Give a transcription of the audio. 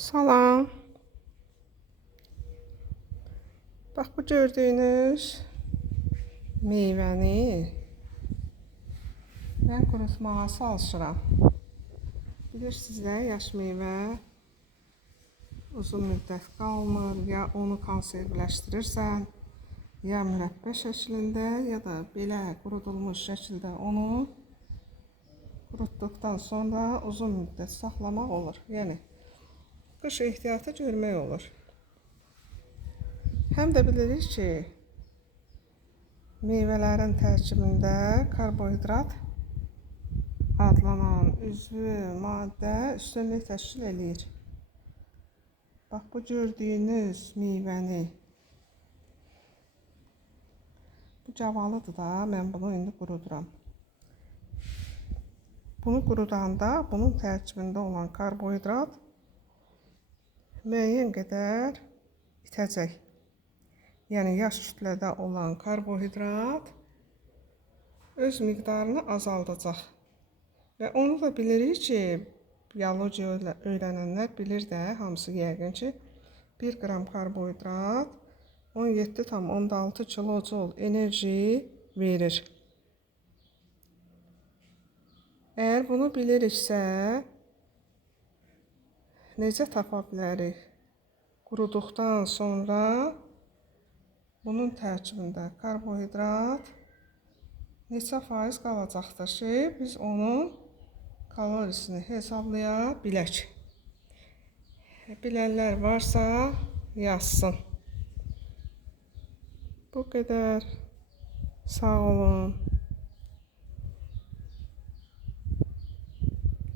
Salam. Bax bu gördüyünüz meyvəni mən qurutmağa çalışıram. Bilirsiniz də, yaş meyvə uzun müddət qalmır, ya onu konservləşdirirsən, ya mürəbbə şəklində, ya da belə qurudulmuş şəkildə onu qurutduqdan sonra uzun müddət saxlamaq olur. Yəni qış ehtiyatı görmək olur. Həm də bilirik ki, meyvələrin tərkibində karbohidrat adlanan üzvü maddə üstünlük təşkil eləyir. Bax bu gördüyünüz meyvəni, bu cavalıdır da, mən bunu indi quruduram. Bunu qurudanda bunun tərkibində olan karbohidrat müəyyən qədər itəcək. Yəni yaş kütlədə olan karbohidrat öz miqdarını azaldacaq. Və onu da bilirik ki, biologiya öyrənənlər bilir də, hamısı yəqin ki, 1 qram karbohidrat 17,6 kilojul enerji verir. Əgər bunu biliriksə, necə tapa bilərik? Quruduqdan sonra bunun tərkibində karbohidrat neçə faiz qalacaqdır ki, biz onun kalorisini hesablaya bilək. Bilənlər varsa yazsın. Bu qədər. Sağ olun.